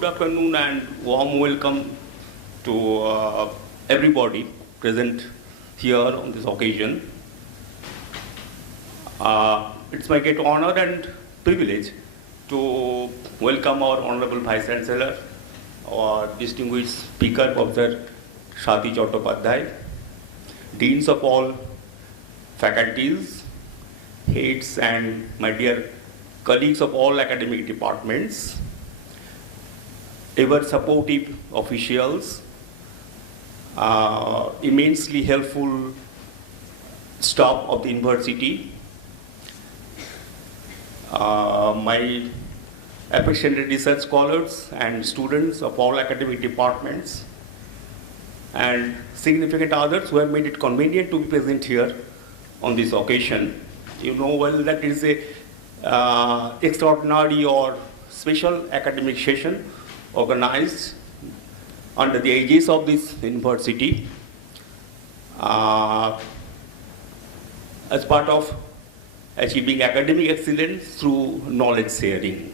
good afternoon and warm welcome to everybody present here on this occasion. It's my great honor and privilege to welcome our Honorable Vice Chancellor, our distinguished speaker, Prof.Swati Chattopadhyay, deans of all faculties, heads, and my dear colleagues of all academic departments, ever supportive officials, immensely helpful staff of the university, my appreciated research scholars and students of all academic departments, and significant others who have made it convenient to be present here on this occasion. You know well that it is a extraordinary or special academic session organized under the aegis of this university as part of achieving academic excellence through knowledge sharing.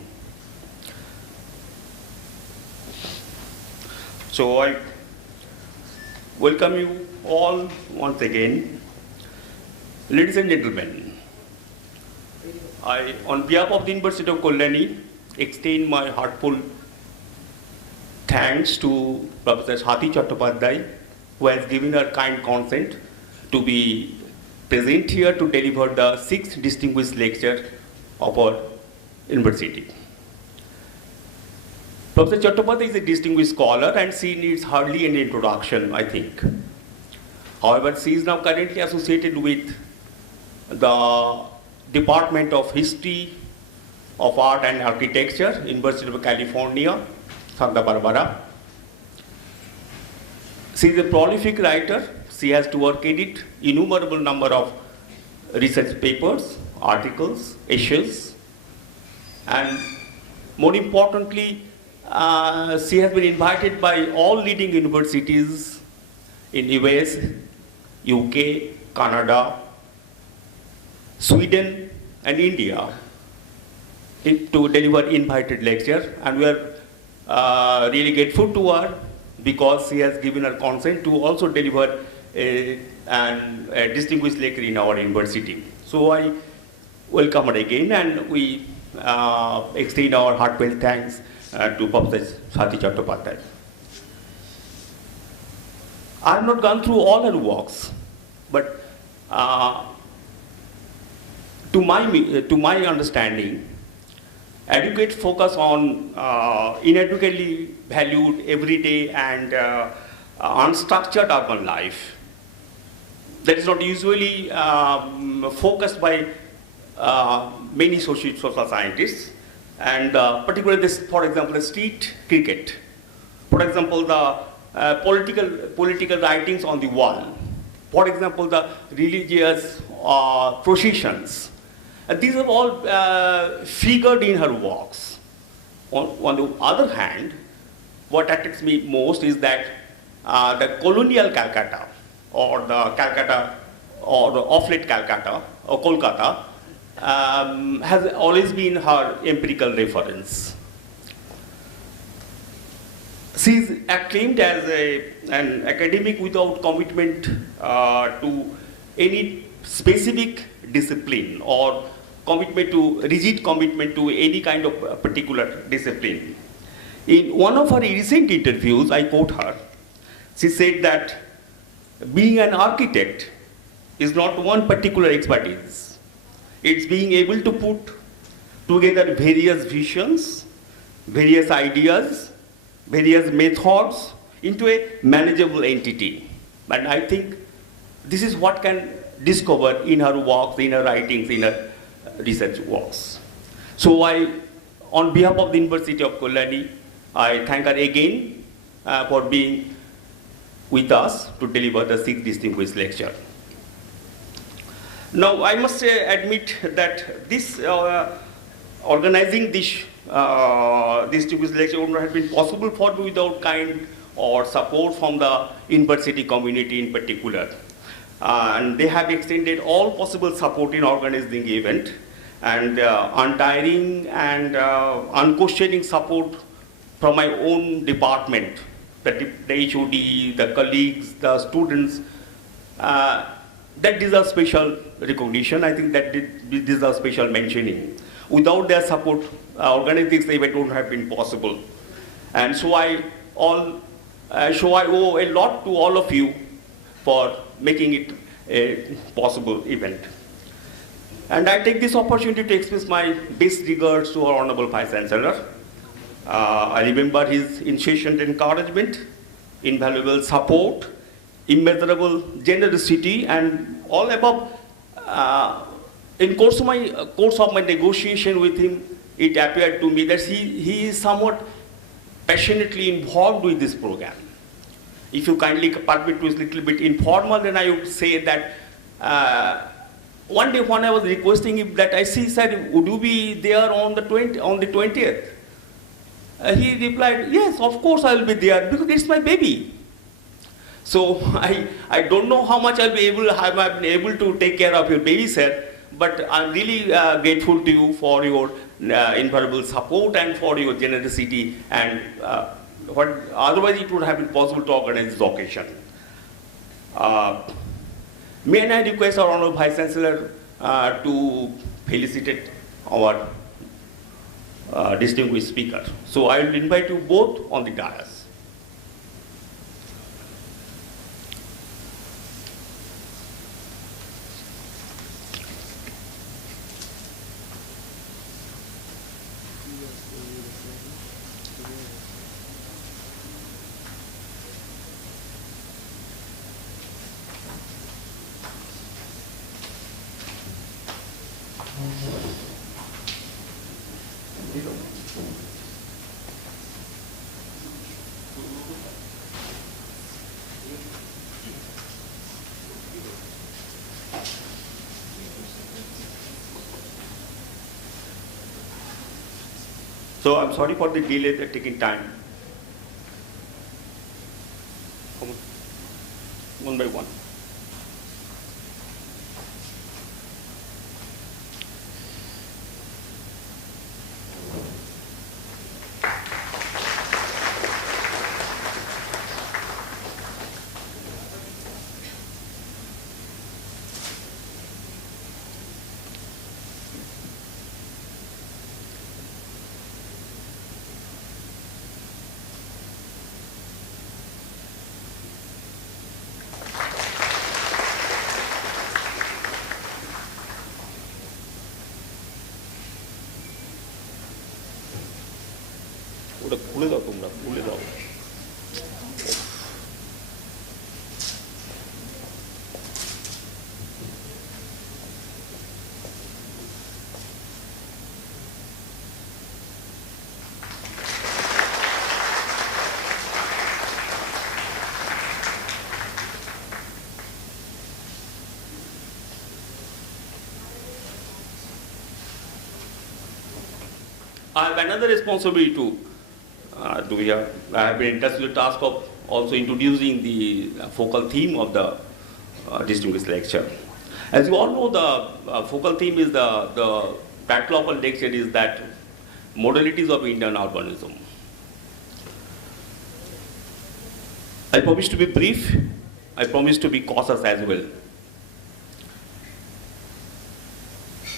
So I welcome you all once again. Ladies and gentlemen, I, on behalf of the University of Kalyani, extend my heartfelt thanks to Professor Swati Chattopadhyay, who has given her kind consent to be present here to deliver the 6th distinguished lecture of our university. Professor Chattopadhyay is a distinguished scholar and she needs hardly any introduction, I think. However, she is now currently associated with the Department of History of Art and Architecture, University of California, Santa Barbara. She is a prolific writer. She has to her credit innumerable number of research papers, articles, essays, and more importantly, she has been invited by all leading universities in US, UK, Canada, Sweden, and India to deliver invited lecture, and we are really grateful to her because she has given her consent to also deliver a distinguished lecture in our university. So I welcome her again, and we extend our heartfelt thanks to Professor Swati Chattopadhyay. I have not gone through all her works, but to my understanding, adequate focus on inadequately valued everyday and unstructured urban life that is not usually focused by many social scientists, and particularly this, for example, the street cricket, for example, the political writings on the wall, for example, the religious processions. These have all figured in her works. On the other hand, what attracts me most is that the colonial Calcutta, or the Calcutta, or the of late Calcutta, or Kolkata, has always been her empirical reference. She is acclaimed as an academic without commitment to any specific discipline or rigid commitment to any kind of particular discipline. In one of her recent interviews, I quote her, she said that being an architect is not one particular expertise. It's being able to put together various visions, various ideas, various methods into a manageable entity. And I think this is what can discover in her works, in her writings, in her research works. So on behalf of the University of Kalyani, I thank her again for being with us to deliver the 6th distinguished lecture. Now, I must admit that this organizing this distinguished lecture would not have been possible for me without kind or support from the university community in particular. And they have extended all possible support in organizing the event, and untiring and unquestioning support from my own department, the HOD, the colleagues, the students, that deserves special recognition. I think that deserves special mentioning. Without their support, organizing this event would have been possible. And so I owe a lot to all of you for making it a possible event. And I take this opportunity to express my best regards to our Honorable Vice Chancellor. I remember his insistient encouragement, invaluable support, immeasurable generosity, and all above. In course of my negotiation with him, it appeared to me that he is somewhat passionately involved with this program. If you kindly permit me to be a little bit informal, then I would say that one day when I was requesting him that I said, would you be there on the 20th? He replied, yes, of course I will be there because it's my baby. So I don't know how much I've been able to take care of your baby, sir, but I'm really grateful to you for your invaluable support and for your generosity, and otherwise it would have been possible to organize this occasion. May I request our Honorable Vice Chancellor to felicitate our distinguished speaker. So I will invite you both on the dais. So I'm sorry for the delay, they're taking time. Come on. One by one. ওটা খুলে দাও, তোমরা খুলে দাও। I have another responsibility to I have been entrusted with the task of also introducing the focal theme of the distinguished lecture. As you all know, the focal theme is the title of our lecture is that modalities of Indian urbanism. I promise to be brief. I promise to be cautious as well.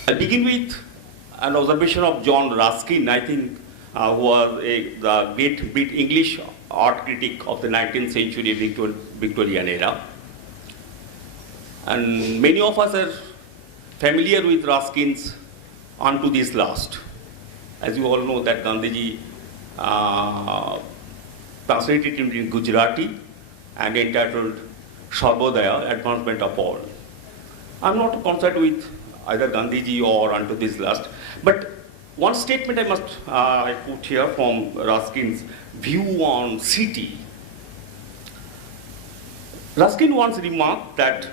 I'll begin with an observation of John Ruskin, I think, who was the great English art critic of the 19th century Victorian era. And many of us are familiar with Ruskin's "Unto This Last." As you all know that Gandhiji translated it in Gujarati and entitled Sarvodaya, Advancement of All. I'm not concerned with either Gandhiji or "Unto This Last," but one statement I must put here from Ruskin's view on city. Ruskin once remarked that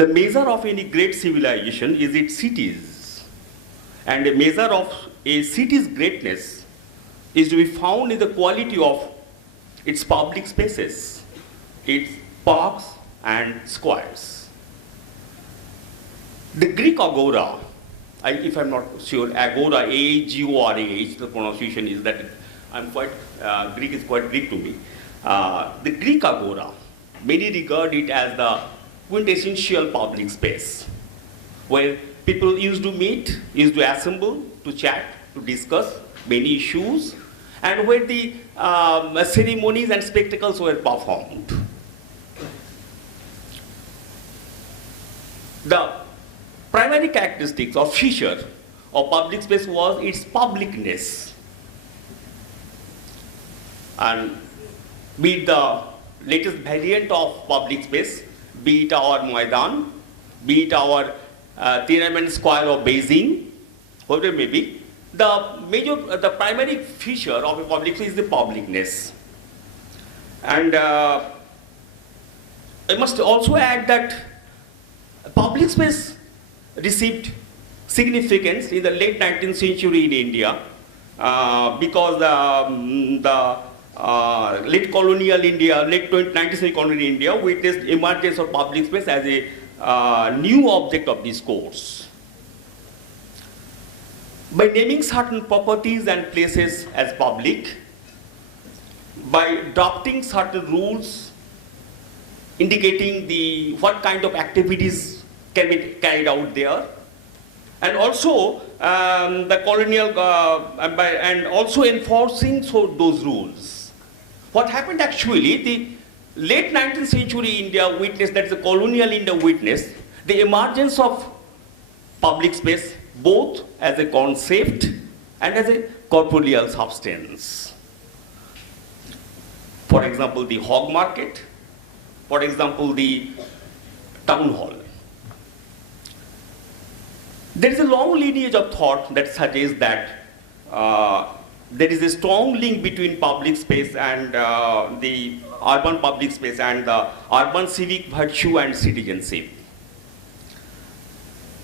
the measure of any great civilization is its cities, and a measure of a city's greatness is to be found in the quality of its public spaces, its parks and squares. The Greek agora, if I'm not sure, agora, A-G-O-R-A-H, the pronunciation is that I'm quite, Greek is quite Greek to me. The Greek agora, many regard it as the quintessential public space, where people used to meet, used to assemble, to chat, to discuss many issues, and where the ceremonies and spectacles were performed. The primary characteristics or feature of public space was its publicness. And be it the latest variant of public space, be it our Maidan, be it our Tiananmen Square of Beijing, whatever it may be, the primary feature of a public space is the publicness. And I must also add that public space received significance in the late 19th century in India because the late colonial India, late 19th century colonial India witnessed emergence of public space as a new object of discourse. By naming certain properties and places as public, by adopting certain rules indicating what kind of activities can be carried out there, and also the colonial and also enforcing those rules. What happened actually, the late 19th century India witnessed, that is the colonial India witnessed, the emergence of public space both as a concept and as a corporeal substance. For example, the hog market, for example, the town hall. There is a long lineage of thought that suggests that there is a strong link between public space and the urban public space and the urban civic virtue and citizenship.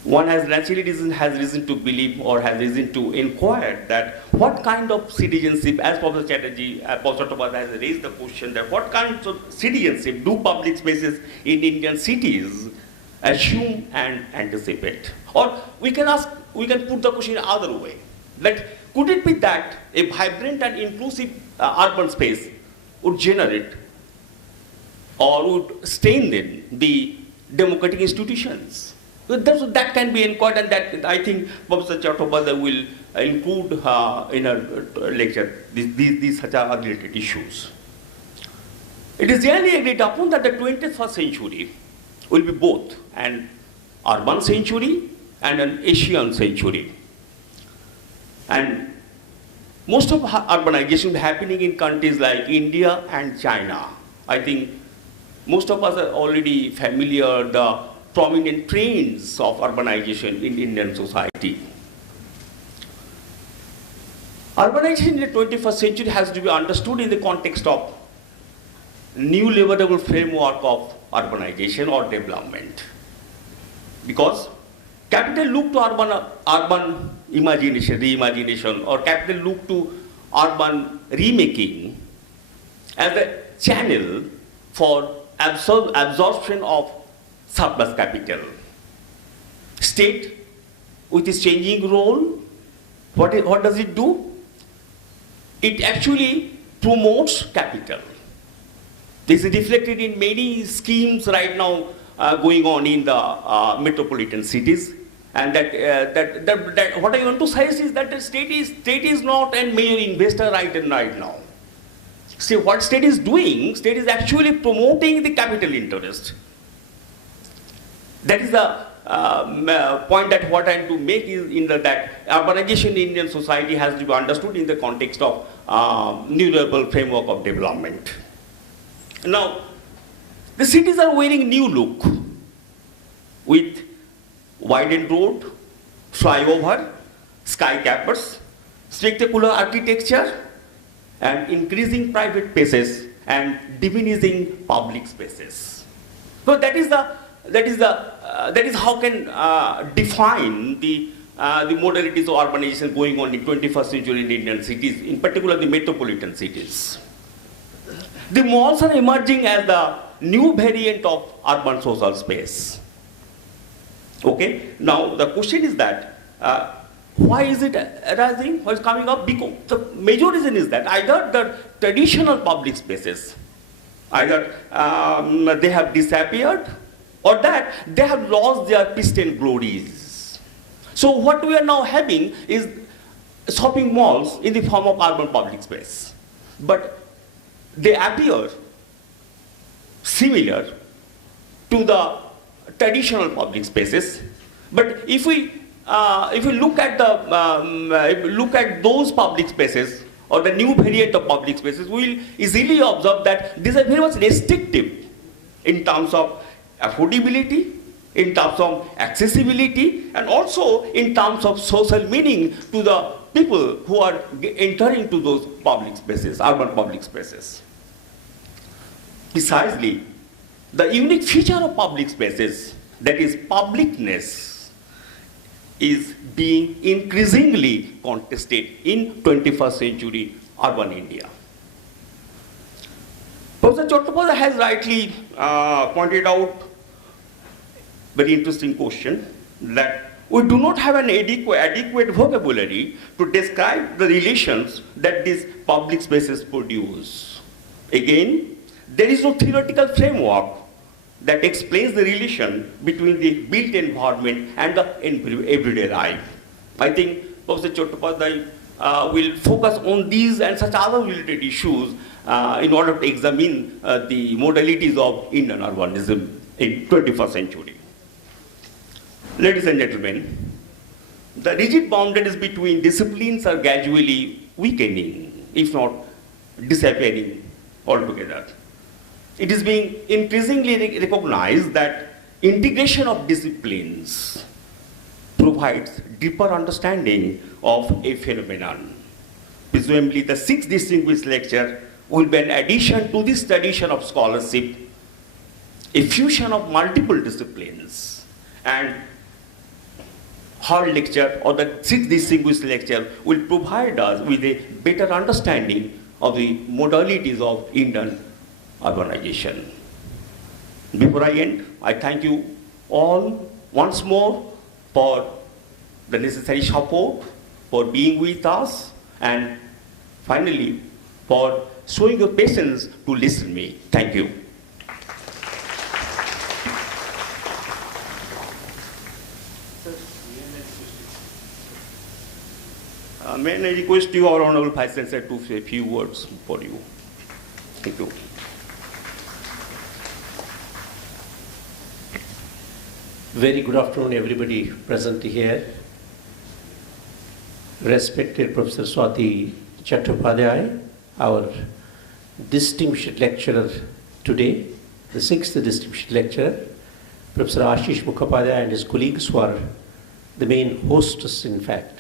One has naturally reason to believe or has reason to inquire that what kind of citizenship, as Professor Chattopadhyay has raised the question that what kind of citizenship do public spaces in Indian cities assume and anticipate? Or we can put the question other way, that could it be that a vibrant and inclusive urban space would generate or would strengthen the democratic institutions? That can be inquired, and that I think Professor Chattopadhyay will include in a lecture these such related issues. It is generally agreed upon that the 21st century will be both an urban century and an Asian century. And most of urbanization happening in countries like India and China. I think most of us are already familiar with the prominent trends of urbanization in Indian society. Urbanization in the 21st century has to be understood in the context of new levelable framework of urbanization or development. Because capital look to urban imagination, reimagination, or capital look to urban remaking as a channel for absorption of surplus capital. State, with its changing role, what does it do? It actually promotes capital. This is reflected in many schemes right now going on in the metropolitan cities. And that what I want to say is that the state is not a major investor right now. See, what state is doing, state is actually promoting the capital interest. That is the point that what I am to make is that urbanization in Indian society has to be understood in the context of new level framework of development. Now, the cities are wearing new look with widened road, flyover, sky cappers, spectacular architecture, and increasing private spaces and diminishing public spaces. So that is how can define the modalities of urbanization going on in 21st century in Indian cities, in particular the metropolitan cities. The malls are emerging as the new variant of urban social space. Okay, now the question is that Why is it arising? Why is it coming up? Because the major reason is that either the traditional public spaces, either they have disappeared, or that they have lost their pristine glories. So what we are now having is shopping malls in the form of urban public space. But they appear similar to the traditional public spaces. But if we look at those public spaces, or the new variant of public spaces, we will easily observe that these are very much restrictive in terms of affordability, in terms of accessibility, and also in terms of social meaning to the people who are entering to those public spaces, urban public spaces. Precisely, the unique feature of public spaces, that is publicness, is being increasingly contested in 21st century urban India. Professor Chattopadhyay has rightly pointed out very interesting question, that we do not have an adequate vocabulary to describe the relations that these public spaces produce. Again, there is no theoretical framework that explains the relation between the built environment and the everyday life. I think Professor Chattopadhyay will focus on these and such other related issues in order to examine the modalities of Indian urbanism in 21st century. Ladies and gentlemen, the rigid boundaries between disciplines are gradually weakening, if not disappearing altogether. It is being increasingly recognized that integration of disciplines provides deeper understanding of a phenomenon. Presumably, the sixth distinguished lecture will be an addition to this tradition of scholarship, a fusion of multiple disciplines, and her lecture, or the sixth distinguished lecture, will provide us with a better understanding of the modalities of Indian urbanization. Before I end, I thank you all once more for the necessary support, for being with us, and finally, for showing your patience to listen to me. Thank you. May I request you, our Honorable Vice Chancellor, to say a few words for you. Thank you. Very good afternoon, everybody present here. Respected Professor Swati Chattopadhyay, our distinguished lecturer today, the sixth distinguished lecturer, Professor Ashish Mukhopadhyay and his colleagues, who are the main hostess, in fact,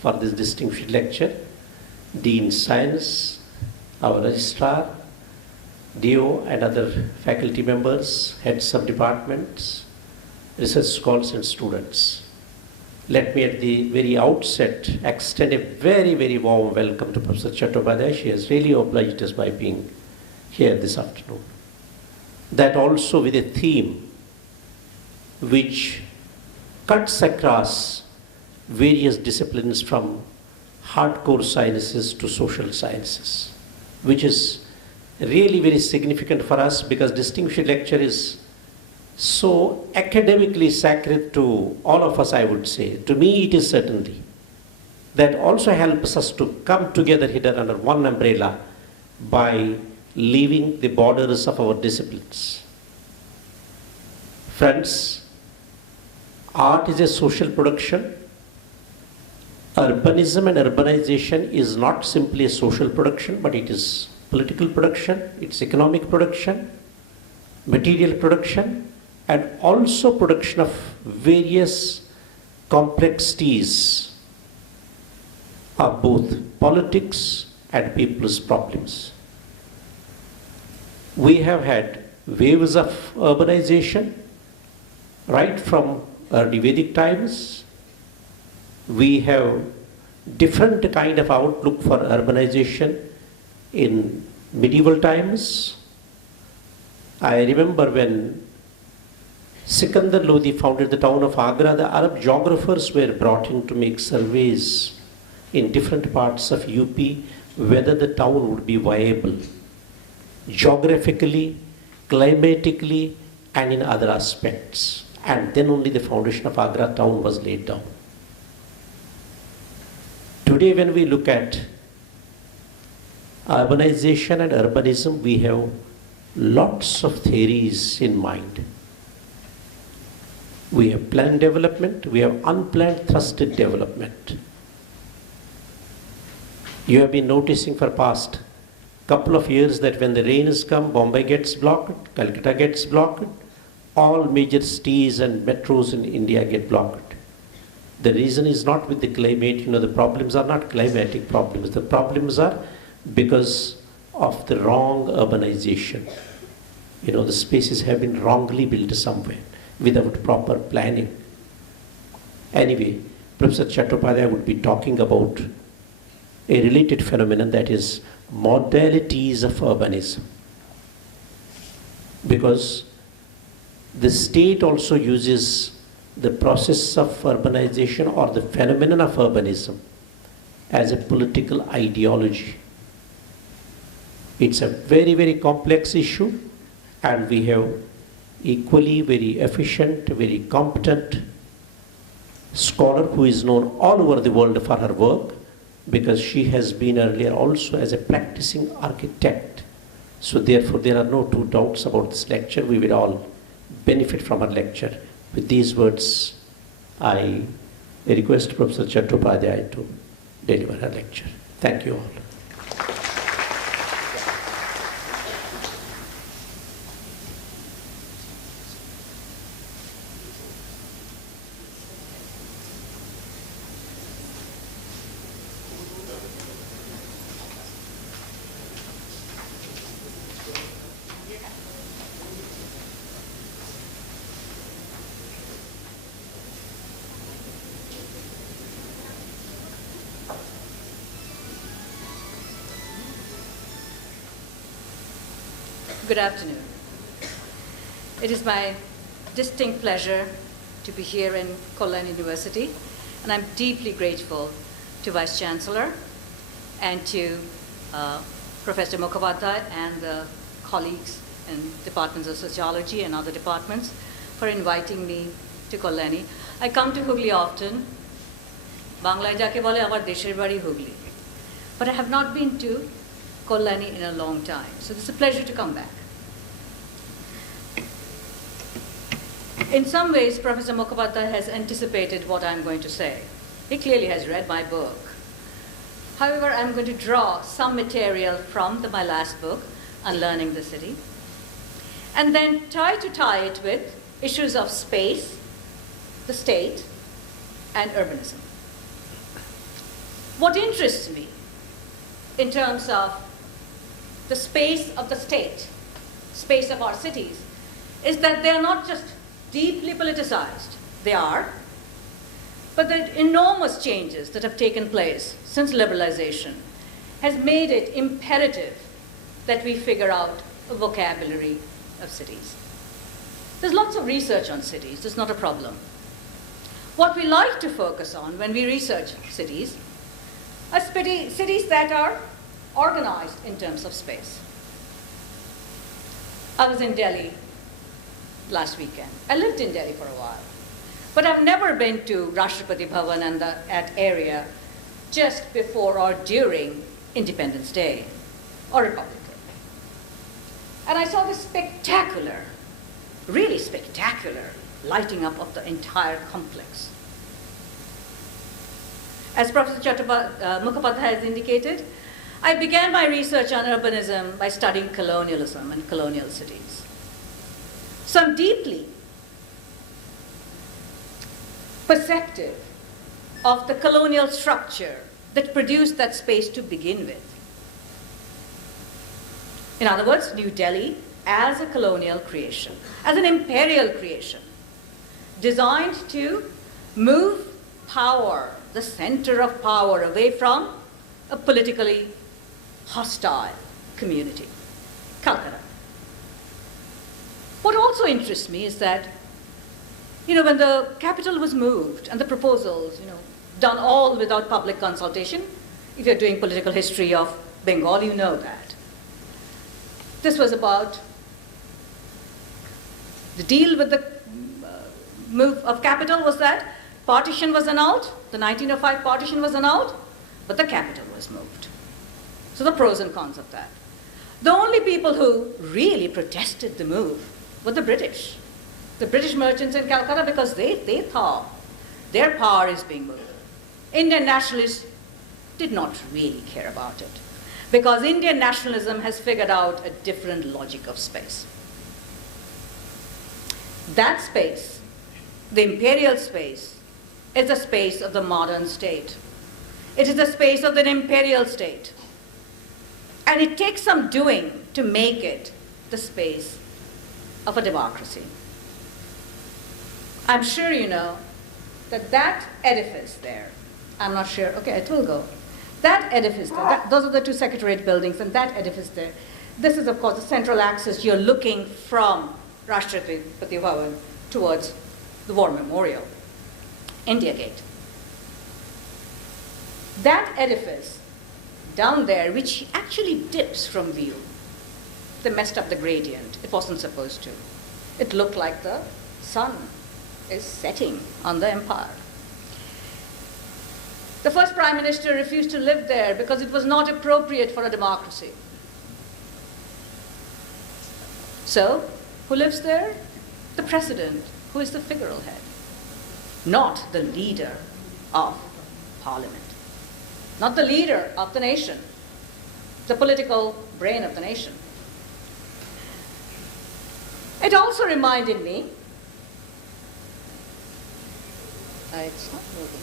for this distinguished lecture, Dean Science, our registrar, DO and other faculty members, heads of departments, research scholars and students. Let me at the very outset extend a very, very warm welcome to Professor Chattopadhyay. She has really obliged us by being here this afternoon. That also with a theme which cuts across various disciplines from hardcore sciences to social sciences, which is really very significant for us because distinguished lecture is so academically sacred to all of us, I would say. To me, it is certainly. That also helps us to come together here under one umbrella by leaving the borders of our disciplines. Friends, art is a social production. Urbanism and urbanization is not simply a social production, but it is political production, it's economic production, material production, and also production of various complexities of both politics and people's problems. We have had waves of urbanization right from early Vedic times. We have different kind of outlook for urbanization in medieval times. I remember when Sikandar Lodi founded the town of Agra. The Arab geographers were brought in to make surveys in different parts of UP whether the town would be viable geographically, climatically, and in other aspects. And then only the foundation of Agra town was laid down. Today, when we look at urbanization and urbanism, we have lots of theories in mind. We have planned development, we have unplanned thrusted development. You have been noticing for past couple of years that when the rain has come, Bombay gets blocked, Calcutta gets blocked, all major cities and metros in India get blocked. The reason is not with the climate, the problems are not climatic problems. The problems are because of the wrong urbanization. The spaces have been wrongly built somewhere without proper planning. Anyway, Professor Chattopadhyay would be talking about a related phenomenon, that is modalities of urbanism. Because the state also uses the process of urbanization or the phenomenon of urbanism as a political ideology. It's a very, very complex issue, and we have equally very efficient, very competent scholar who is known all over the world for her work, because she has been earlier also as a practicing architect. So therefore there are no two doubts about this lecture. We will all benefit from her lecture. With these words, I request Professor Chattopadhyay to deliver her lecture. Thank you all. Good afternoon. It is my distinct pleasure to be here in Kollam University, and I'm deeply grateful to Vice Chancellor and to Professor Mukhopadhyay and the colleagues in departments of sociology and other departments for inviting me to Kollam. I come to Hooghly often. Banglaয় যাকে বলে আমার দেশের বাড়ি Hooghly. But I have not been to Kollam in a long time. So it's a pleasure to come back. In some ways, Professor Mukhopadhyay has anticipated what I'm going to say. He clearly has read my book. However, I'm going to draw some material from my last book, Unlearning the City, and then try to tie it with issues of space, the state, and urbanism. What interests me in terms of the space of the state, space of our cities, is that they are not just deeply politicized. They are, but the enormous changes that have taken place since liberalization has made it imperative that we figure out a vocabulary of cities. There's lots of research on cities, that's not a problem. What we like to focus on when we research cities are cities that are organized in terms of space. I was in Delhi last weekend. I lived in Delhi for a while, but I've never been to Rashtrapati Bhavan and that area just before or during Independence Day or Republic Day. And I saw this spectacular, really spectacular lighting up of the entire complex. As Professor Mukhopadhyay has indicated, I began my research on urbanism by studying colonialism and colonial cities. So I'm deeply perceptive of the colonial structure that produced that space to begin with. In other words, New Delhi as a colonial creation, as an imperial creation, designed to move power, the center of power, away from a politically hostile community, Calcutta. What also interests me is that When the capital was moved and the proposals, done all without public consultation, if you're doing political history of Bengal, you know that. This was about the deal with the move of capital was that partition was annulled, the 1905 partition was annulled, but the capital was moved. So the pros and cons of that. The only people who really protested the move were the British. The British merchants in Calcutta, because they thought their power is being moved. Indian nationalists did not really care about it, because Indian nationalism has figured out a different logic of space. That space, the imperial space, is the space of the modern state. It is the space of the imperial state. And it takes some doing to make it the space of a democracy. I'm sure you know that that edifice there, I'm not sure, okay, it will go. That edifice there, those are the two Secretariat buildings, and that edifice there, this is of course the central axis. You're looking from Rashtrapati Bhavan towards the War Memorial, India Gate. That edifice down there, which actually dips from view, they messed up the gradient. It wasn't supposed to. It looked like the sun is setting on the empire. The first Prime Minister refused to live there because it was not appropriate for a democracy. So, who lives there? The President, who is the figurehead, not the leader of Parliament, not the leader of the nation, the political brain of the nation. It also reminded me, it's not moving.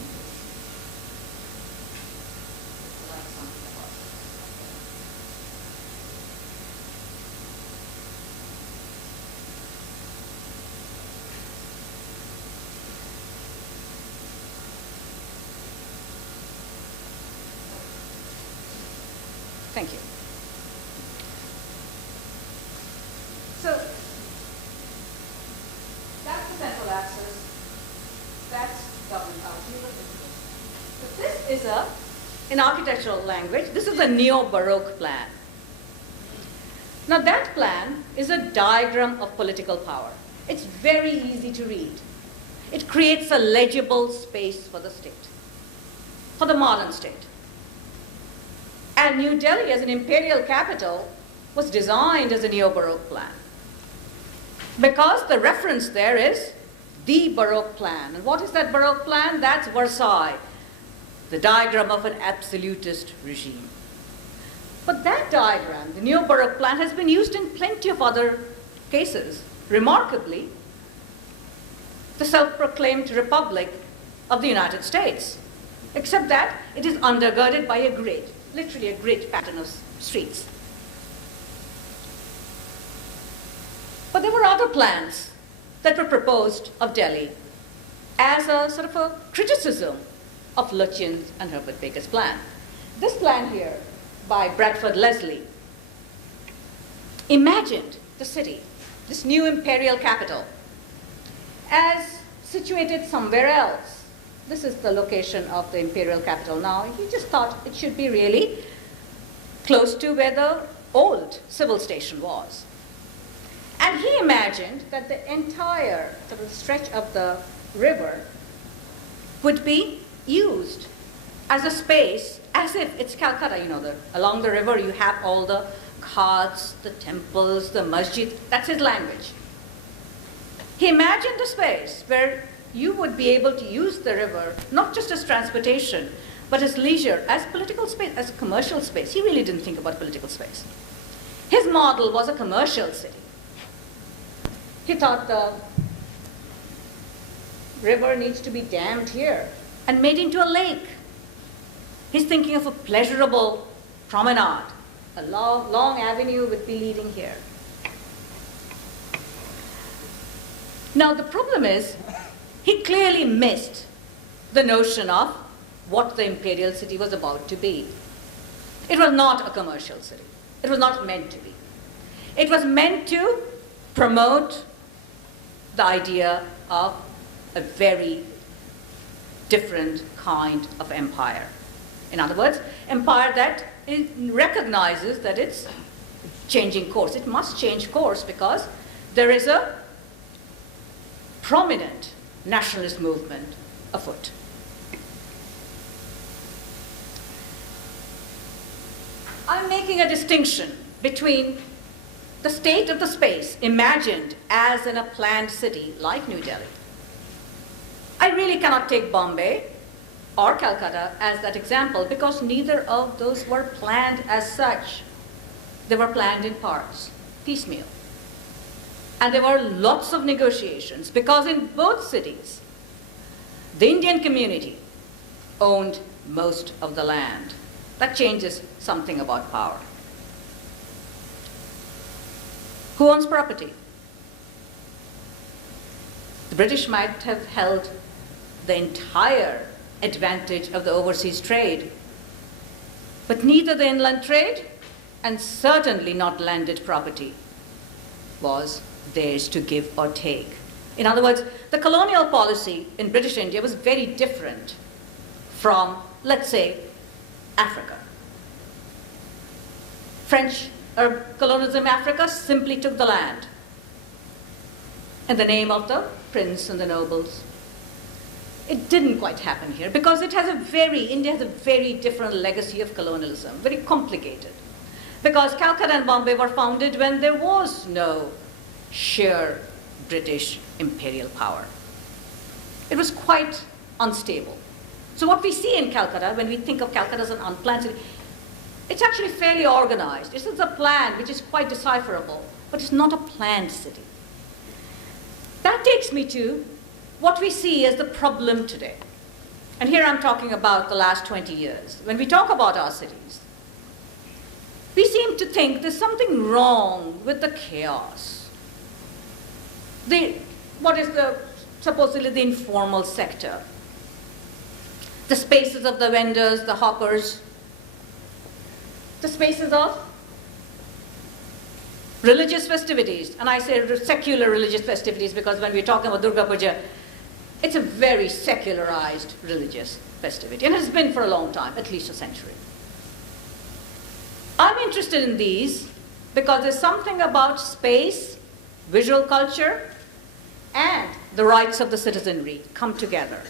Thank you. So, that's the central axis. That's government housing. So this is in architectural language, this is a neo-Baroque plan. Now that plan is a diagram of political power. It's very easy to read. It creates a legible space for the state, for the modern state. And New Delhi as an imperial capital was designed as a neo-Baroque plan, because the reference there is the Baroque plan. And what is that Baroque plan? That's Versailles, the diagram of an absolutist regime. But that diagram, the neo-Baroque plan, has been used in plenty of other cases. Remarkably, the self-proclaimed Republic of the United States, except that it is undergirded by a grid, literally a grid pattern of streets. But there were other plans that were proposed of Delhi as a sort of a criticism of Lutyens and Herbert Baker's plan. This plan here by Bradford Leslie imagined the city, this new imperial capital, as situated somewhere else. This is the location of the imperial capital now. He just thought it should be really close to where the old civil station was. And he imagined that the entire sort of stretch of the river would be used as a space, as if it's Calcutta, along the river you have all the ghats, the temples, the masjid. That's his language. He imagined a space where you would be able to use the river not just as transportation, but as leisure, as political space, as commercial space. He really didn't think about political space. His model was a commercial city. He thought the river needs to be dammed here and made into a lake. He's thinking of a pleasurable promenade. A long avenue would be leading here. Now the problem is, he clearly missed the notion of what the imperial city was about to be. It was not a commercial city. It was not meant to be. It was meant to promote the idea of a very different kind of empire. In other words, empire that recognizes that it's changing course. It must change course because there is a prominent nationalist movement afoot. I'm making a distinction between the state of the space imagined as in a planned city like New Delhi. I really cannot take Bombay or Calcutta as that example because neither of those were planned as such. They were planned in parts, piecemeal. And there were lots of negotiations because in both cities, the Indian community owned most of the land. That changes something about power. Who owns property? The British might have held the entire advantage of the overseas trade, but neither the inland trade and certainly not landed property was theirs to give or take. In other words, the colonial policy in British India was very different from, let's say, Africa. French colonialism in Africa simply took the land in the name of the prince and the nobles. It didn't quite happen here because India has a very different legacy of colonialism, very complicated. Because Calcutta and Bombay were founded when there was no sheer British imperial power. It was quite unstable. So what we see in Calcutta, when we think of Calcutta as an unplanned city, it's actually fairly organized. This is a plan which is quite decipherable, but it's not a planned city. That takes me to what we see as the problem today. And here I'm talking about the last 20 years. When we talk about our cities, we seem to think there's something wrong with the chaos. What is supposedly the informal sector? The spaces of the vendors, the hawkers, the spaces of religious festivities. And I say secular religious festivities because when we're talking about Durga Puja, it's a very secularized religious festivity. And it has been for a long time, at least a century. I'm interested in these because there's something about space, visual culture, and the rights of the citizenry come together.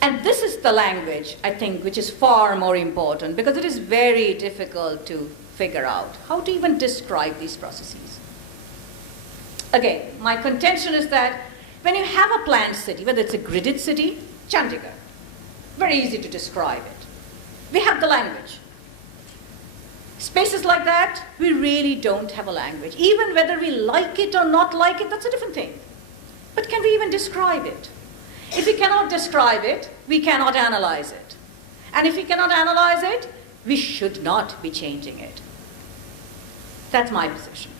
And this is the language, I think, which is far more important because it is very difficult to figure out how to even describe these processes. Again, my contention is that when you have a planned city, whether it's a gridded city, Chandigarh, very easy to describe it. We have the language. Spaces like that, we really don't have a language. Even whether we like it or not like it, that's a different thing. But can we even describe it? If we cannot describe it, we cannot analyze it. And if we cannot analyze it, we should not be changing it. That's my position.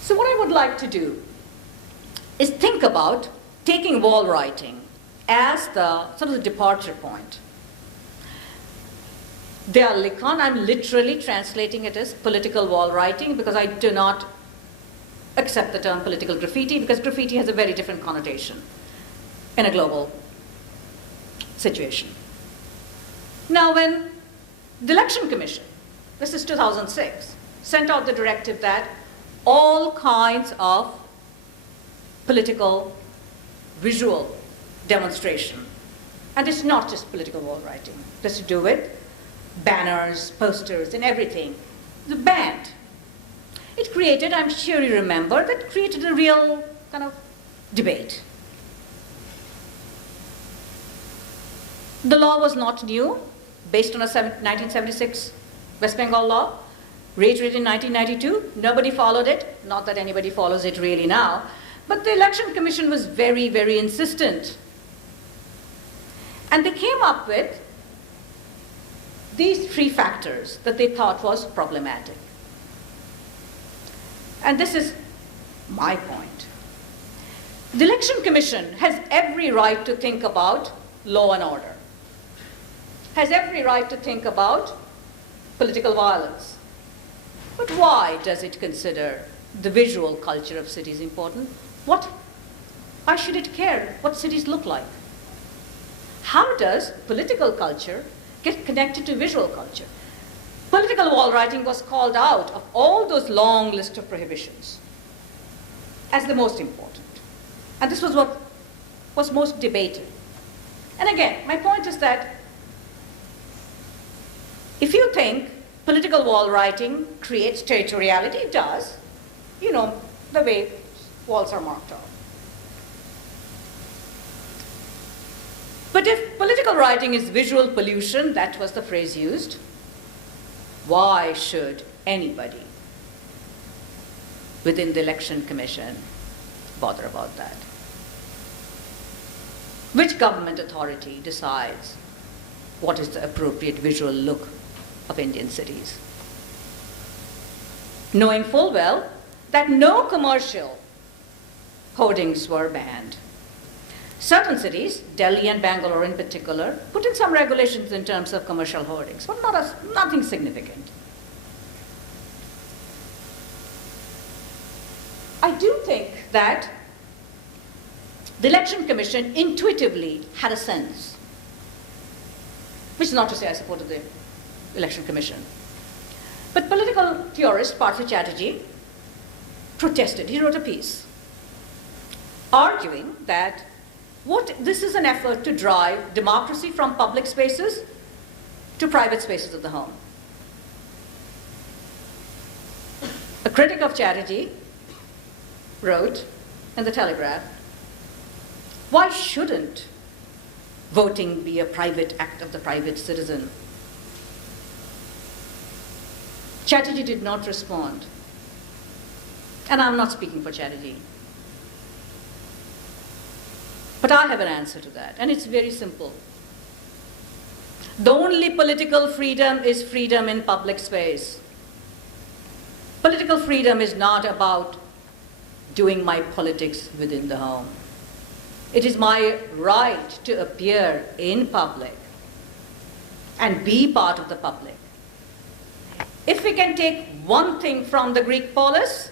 So what I would like to do is think about taking wall writing as the sort of the departure point. Likhan, I'm literally translating it as political wall writing because I do not accept the term political graffiti because graffiti has a very different connotation in a global situation. Now when the Election Commission, this is 2006, sent out the directive that all kinds of political visual demonstration, and it's not just political wall writing, it has to do with banners, posters, and everything, the banned. It created, I'm sure you remember, that created a real kind of debate. The law was not new, based on a 1976 West Bengal law, reiterated in 1992. Nobody followed it, not that anybody follows it really now, but the Election Commission was very, very insistent. And they came up with these three factors that they thought was problematic. And this is my point. The Election Commission has every right to think about law and order, has every right to think about political violence. But why does it consider the visual culture of cities important? Why should it care what cities look like? How does political culture get connected to visual culture? Political wall writing was called out of all those long list of prohibitions as the most important. And this was what was most debated. And again, my point is that if you think political wall writing creates territoriality, it does. You know, the way walls are marked off. But if political writing is visual pollution, that was the phrase used, why should anybody within the Election Commission bother about that? Which government authority decides what is the appropriate visual look of Indian cities? Knowing full well that no commercial hoardings were banned. Certain cities, Delhi and Bangalore in particular, put in some regulations in terms of commercial hoardings, but nothing significant. I do think that the Election Commission intuitively had a sense, which is not to say I supported the Election Commission. But political theorist Prof.Swati Chattopadhyay protested. He wrote a piece arguing that this is an effort to drive democracy from public spaces to private spaces of the home. A critic of Chattopadhyay wrote in the Telegraph, why shouldn't voting be a private act of the private citizen? Chattopadhyay did not respond. And I'm not speaking for Chattopadhyay. But I have an answer to that, and it's very simple. The only political freedom is freedom in public space. Political freedom is not about doing my politics within the home. It is my right to appear in public and be part of the public. If we can take one thing from the Greek polis,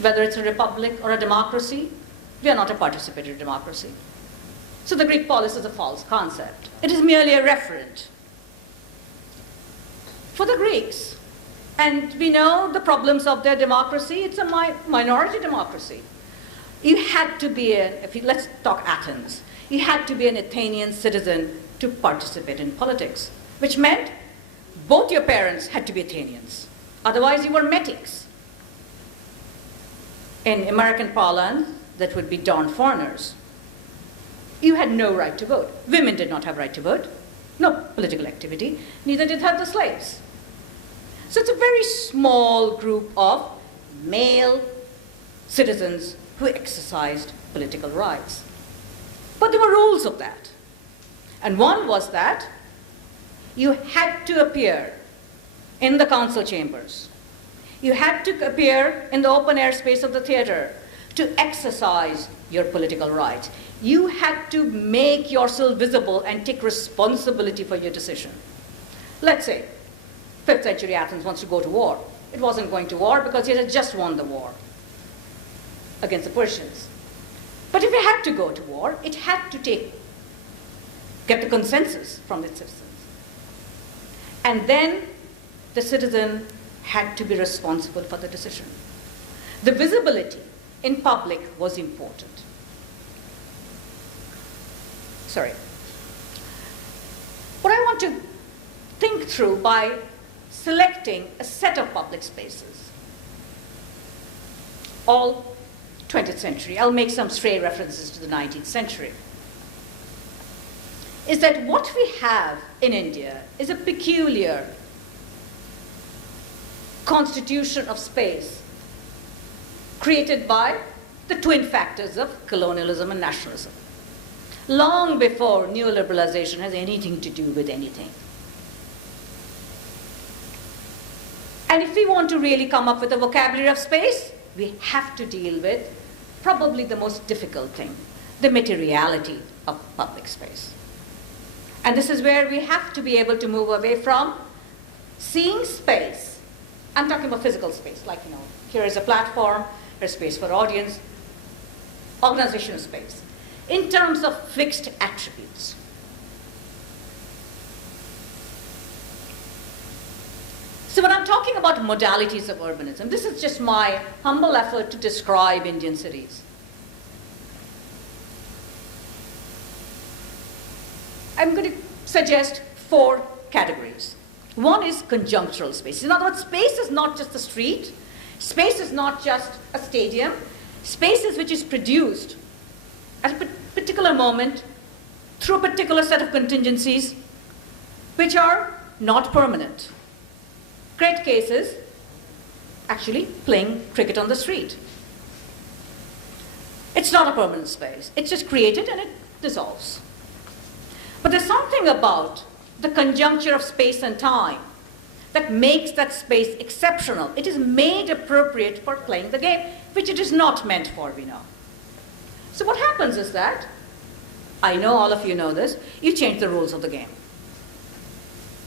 whether it's a republic or a democracy, we are not a participatory democracy. So the Greek polis is a false concept. It is merely a referent for the Greeks. And we know the problems of their democracy. It's a minority democracy. You had to be let's talk Athens. You had to be an Athenian citizen to participate in politics, which meant both your parents had to be Athenians. Otherwise, you were metics. In American parlance, that would be darn foreigners. You had no right to vote. Women did not have right to vote. No political activity. Neither did have the slaves. So it's a very small group of male citizens who exercised political rights. But there were rules of that. And one was that you had to appear in the council chambers. You had to appear in the open air space of the theater to exercise your political rights. You had to make yourself visible and take responsibility for your decision. Let's say 5th century Athens wants to go to war. It wasn't going to war because it had just won the war against the Persians. But if it had to go to war, it had to get the consensus from its citizens. And then the citizen had to be responsible for the decision. The visibility in public was important. Sorry. What I want to think through by selecting a set of public spaces, all 20th century, I'll make some stray references to the 19th century, is that what we have in India is a peculiar constitution of space created by the twin factors of colonialism and nationalism, long before neoliberalization has anything to do with anything. And if we want to really come up with a vocabulary of space, we have to deal with probably the most difficult thing, the materiality of public space. And this is where we have to be able to move away from seeing space I'm talking about physical space, like, here is a platform, here's space for audience, organizational space, in terms of fixed attributes. So when I'm talking about modalities of urbanism, this is just my humble effort to describe Indian cities. I'm going to suggest 4 categories. One is conjunctural space. In other words, space is not just the street. Space is not just a stadium. Space is which is produced at a particular moment through a particular set of contingencies which are not permanent. Great cases, actually playing cricket on the street. It's not a permanent space. It's just created and it dissolves. But there's something about the conjuncture of space and time that makes that space exceptional. It is made appropriate for playing the game, which it is not meant for, we know. So what happens is that, I know all of you know this, you change the rules of the game.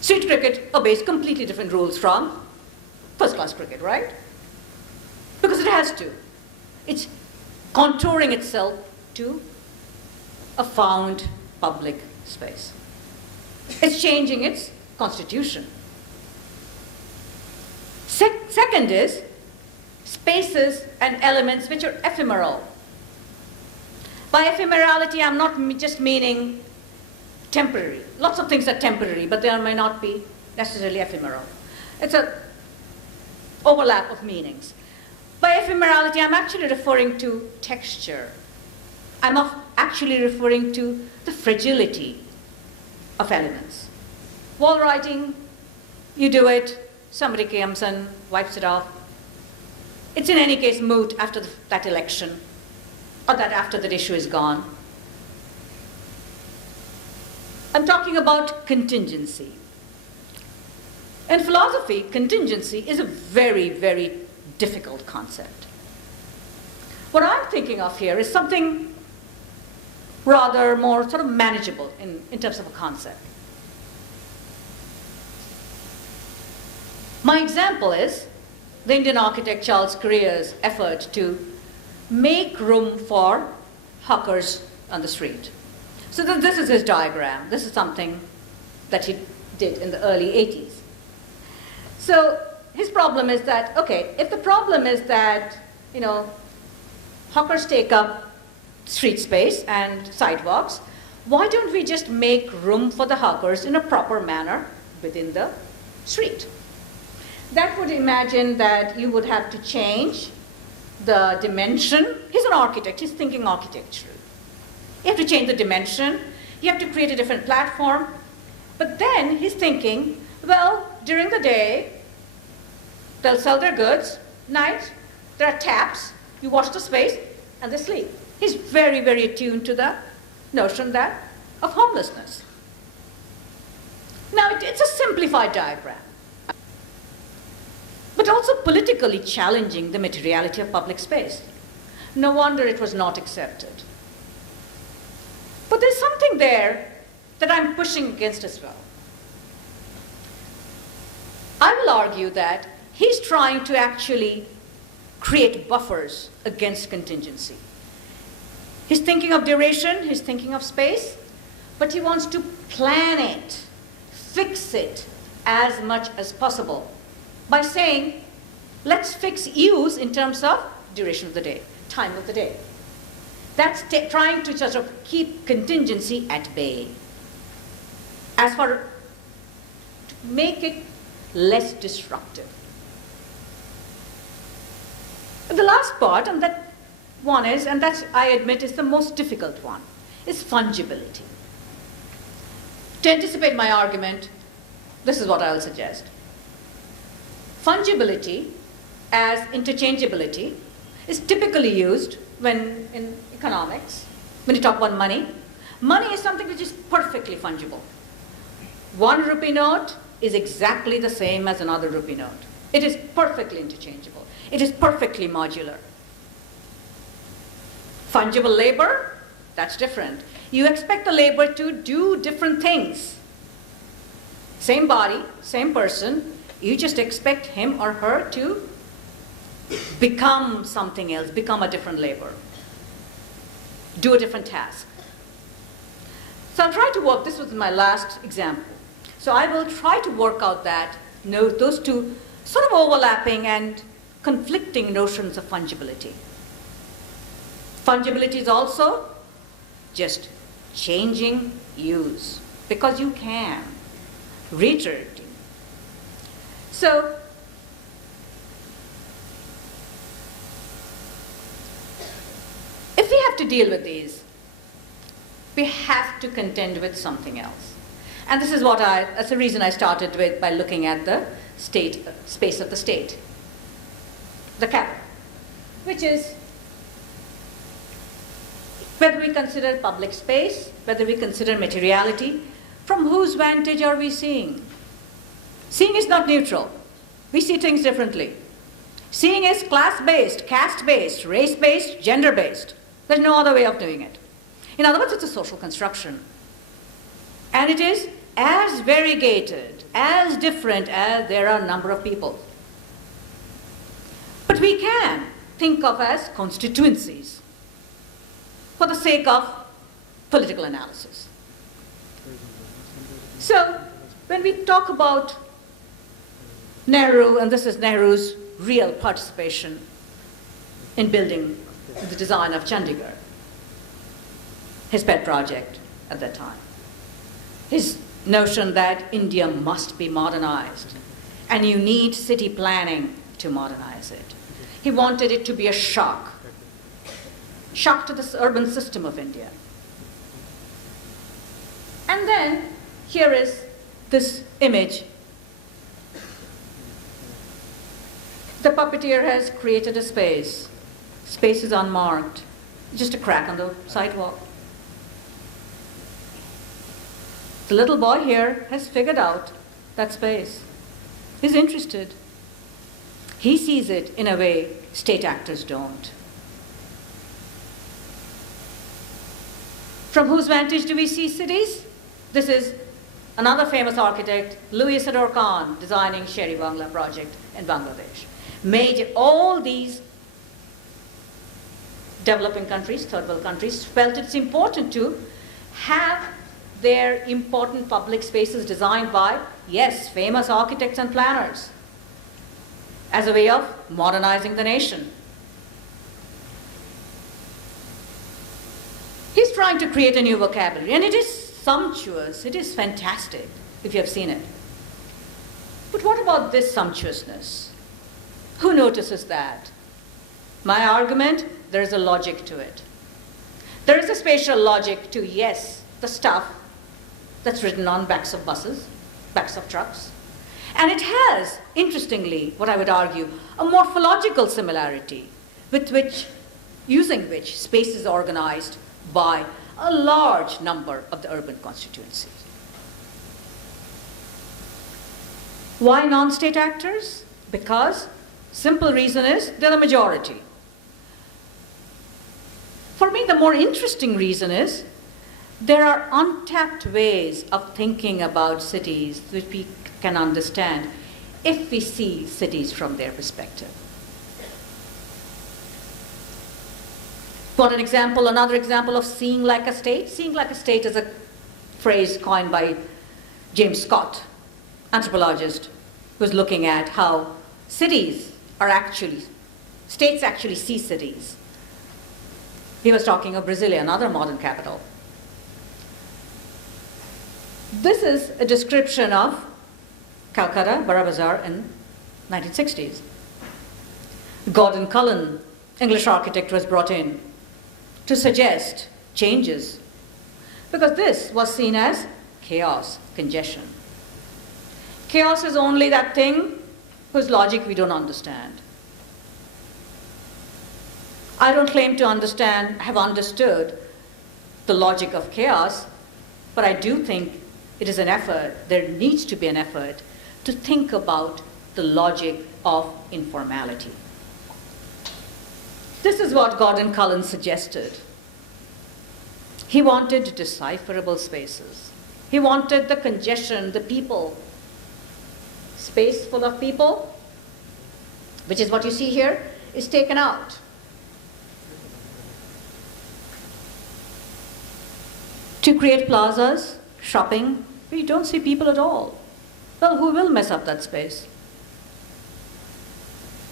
Street cricket obeys completely different rules from first-class cricket, right? Because it has to. It's contouring itself to a found public space. It's changing its constitution. Second is spaces and elements which are ephemeral. By ephemerality, I'm not just meaning temporary. Lots of things are temporary, but they may not be necessarily ephemeral. It's an overlap of meanings. By ephemerality, I'm actually referring to texture. I'm actually referring to the fragility of elements. Wall writing, you do it, somebody comes and wipes it off. It's in any case moot after that election, or that after that issue is gone. I'm talking about contingency. In philosophy, contingency is a very, very difficult concept. What I'm thinking of here is something rather more sort of manageable in terms of a concept. My example is the Indian architect Charles Correa's effort to make room for hawkers on the street. So this is his diagram. This is something that he did in the early 80s. So his problem is that, okay, if the problem is that, hawkers take up street space and sidewalks, why don't we just make room for the hawkers in a proper manner within the street? That would imagine that you would have to change the dimension. He's an architect, he's thinking architecture. You have to change the dimension, you have to create a different platform. But then he's thinking, well, during the day, they'll sell their goods. Night, there are taps, you wash the space, and they sleep. He's very, very attuned to the notion of homelessness. Now, it's a simplified diagram, but also politically challenging the materiality of public space. No wonder it was not accepted. But there's something there that I'm pushing against as well. I will argue that he's trying to actually create buffers against contingency. He's thinking of duration, he's thinking of space, but he wants to plan it, fix it as much as possible by saying, let's fix use in terms of duration of the day, time of the day. That's trying to sort of keep contingency at bay, as far to make it less disruptive. The last part, and that one is, and that I admit is the most difficult one, is fungibility. To anticipate my argument, this is what I will suggest. Fungibility as interchangeability is typically used when in economics, when you talk about money. Money is something which is perfectly fungible. 1 rupee note is exactly the same as another rupee note. It is perfectly interchangeable. It is perfectly modular. Fungible labor, that's different. You expect the labor to do different things. Same body, same person, You just expect him or her to become something else, become a different labor, do a different task. So I'll try to work, this was my last example. So I will try to work out that, those two sort of overlapping and conflicting notions of fungibility. Fungibility is also just changing use, because you can, reiterating. So, if we have to deal with these, we have to contend with something else. And this is that's the reason I started with by looking at the space of the state, the capital, which is whether we consider public space, whether we consider materiality, from whose vantage are we seeing? Seeing is not neutral. We see things differently. Seeing is class-based, caste-based, race-based, gender-based. There's no other way of doing it. In other words, it's a social construction. And it is as variegated, as different as there are a number of people. But we can think of as constituencies for the sake of political analysis. So, when we talk about Nehru, and this is Nehru's real participation in building the design of Chandigarh, his pet project at that time, his notion that India must be modernized, and you need city planning to modernize it. He wanted it to be a shock to this urban system of India. And then here is this image. The puppeteer has created a space. Space is unmarked, just a crack on the sidewalk. The little boy here has figured out that space. He's interested. He sees it in a way state actors don't. From whose vantage do we see cities? This is another famous architect, Louis Isidore Khan, designing Sheri Bangla project in Bangladesh. Made all these developing countries, third world countries, felt it's important to have their important public spaces designed by, yes, famous architects and planners, as a way of modernizing the nation. He's trying to create a new vocabulary, and it is sumptuous, it is fantastic, if you have seen it. But what about this sumptuousness? Who notices that? My argument, there is a logic to it. There is a spatial logic to, yes, the stuff that's written on backs of buses, backs of trucks. And it has, interestingly, what I would argue, a morphological similarity with which, using which space is organized by a large number of the urban constituencies. Why non-state actors? Because simple reason is they're the majority. For me, the more interesting reason is there are untapped ways of thinking about cities which we can understand if we see cities from their perspective. Want an example, another example of seeing like a state? Seeing like a state is a phrase coined by James Scott, anthropologist, who's looking at how states actually see cities. He was talking of Brasilia, another modern capital. This is a description of Calcutta, Bora Bazaar in 1960s. Gordon Cullen, English architect, was brought in to suggest changes because this was seen as chaos, congestion. Chaos is only that thing whose logic we don't understand. I don't claim to have understood the logic of chaos, but I do think it is an effort, there needs to be an effort to think about the logic of informality. This is what Gordon Cullen suggested. He wanted decipherable spaces. He wanted the congestion, the people space full of people, which is what you see here, is taken out. To create plazas, shopping, we don't see people at all. Well, who will mess up that space?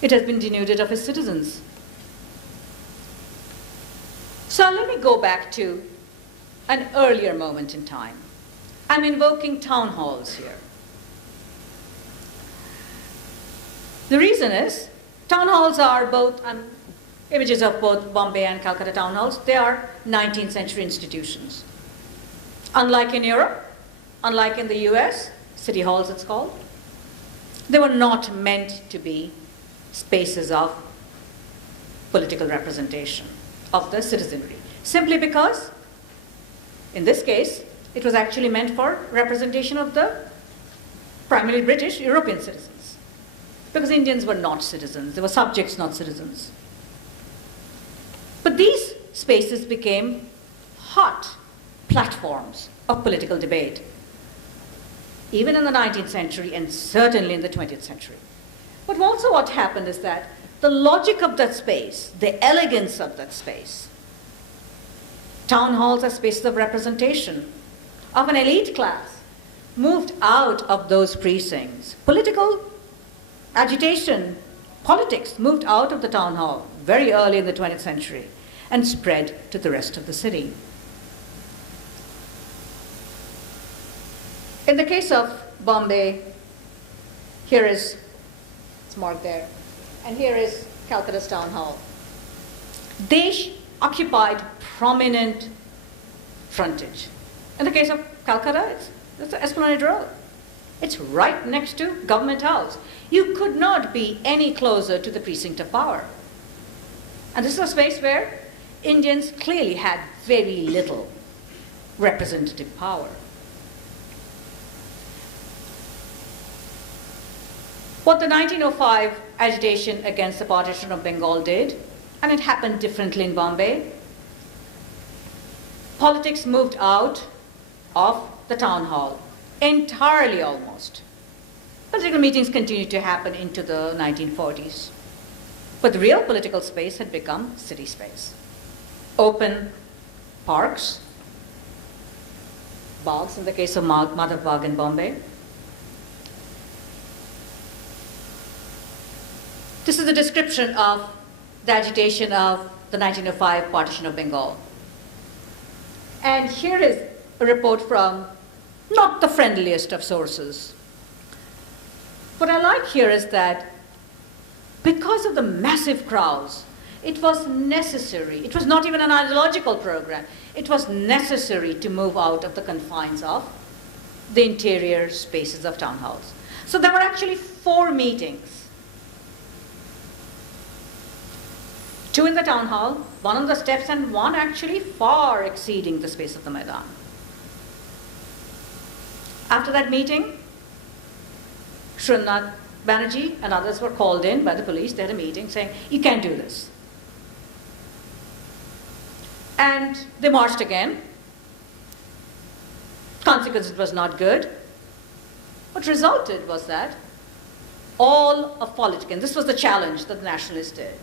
It has been denuded of its citizens. So let me go back to an earlier moment in time. I'm invoking town halls here. The reason is, town halls are both, images of both Bombay and Calcutta town halls, they are 19th century institutions. Unlike in Europe, unlike in the US, city halls it's called, they were not meant to be spaces of political representation of the citizenry. Simply because, in this case, it was actually meant for representation of the primarily British European citizens. Because Indians were not citizens, they were subjects, not citizens. But these spaces became hot platforms of political debate, even in the 19th century and certainly in the 20th century. But also what happened is that the logic of that space, the elegance of that space, town halls as spaces of representation of an elite class, moved out of those precincts. Political agitation, politics moved out of the town hall very early in the 20th century and spread to the rest of the city. In the case of Bombay, here is, it's marked there, and here is Calcutta's town hall. They occupied prominent frontage. In the case of Calcutta, it's the Esplanade Road. It's right next to Government House. You could not be any closer to the precinct of power. And this is a space where Indians clearly had very little representative power. What the 1905 agitation against the partition of Bengal did, and it happened differently in Bombay, politics moved out of the town hall, entirely almost. Political meetings continued to happen into the 1940s. But the real political space had become city space. Open parks, bags in the case of Madhav Bagh in Bombay. This is a description of the agitation of the 1905 partition of Bengal. And here is a report from not the friendliest of sources. What I like here is that because of the massive crowds, it was necessary, it was not even an ideological program, it was necessary to move out of the confines of the interior spaces of town halls. So there were actually 4 meetings. 2 in the town hall, 1 on the steps, and 1 actually far exceeding the space of the Maidan. After that meeting, Srinath Banerjee and others were called in by the police. They had a meeting saying, you can't do this. And they marched again. Consequence, it was not good. What resulted was that all of politics, and this was the challenge that the nationalists did,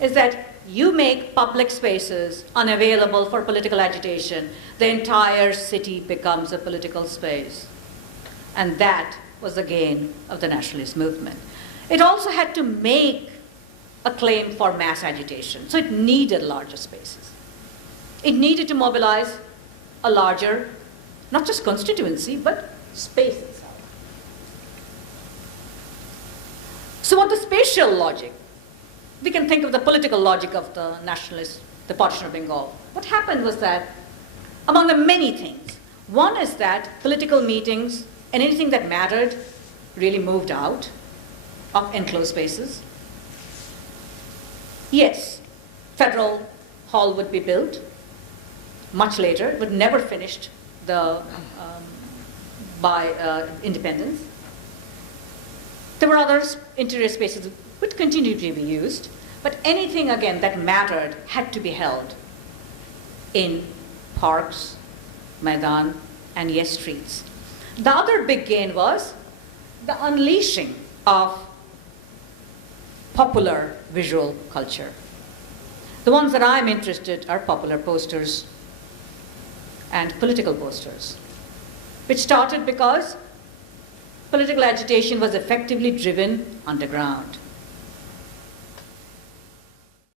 is that you make public spaces unavailable for political agitation, the entire city becomes a political space. And that was the gain of the nationalist movement. It also had to make a claim for mass agitation, so it needed larger spaces. It needed to mobilize a larger, not just constituency, but space itself. So what the spatial logic, we can think of the political logic of the nationalists, the partition of Bengal. What happened was that, among the many things, one is that political meetings and anything that mattered really moved out of enclosed spaces. Yes, Federal Hall would be built much later, but never finished by independence. There were other interior spaces that would continue to be used, but anything, again, that mattered had to be held in parks, Maidan, and yes, streets. The other big gain was the unleashing of popular visual culture. The ones that I'm interested in are popular posters and political posters, which started because political agitation was effectively driven underground.